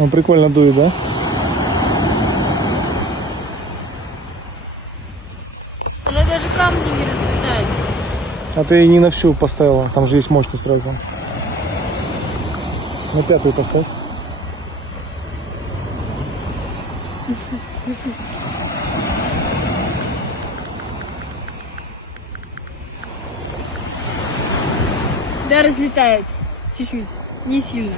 Ну, прикольно дует, да? Она даже камни не разлетает. А ты не на всю поставила, там же есть мощность разная. На 5-ю поставь. Да, разлетает. Чуть-чуть. Не сильно.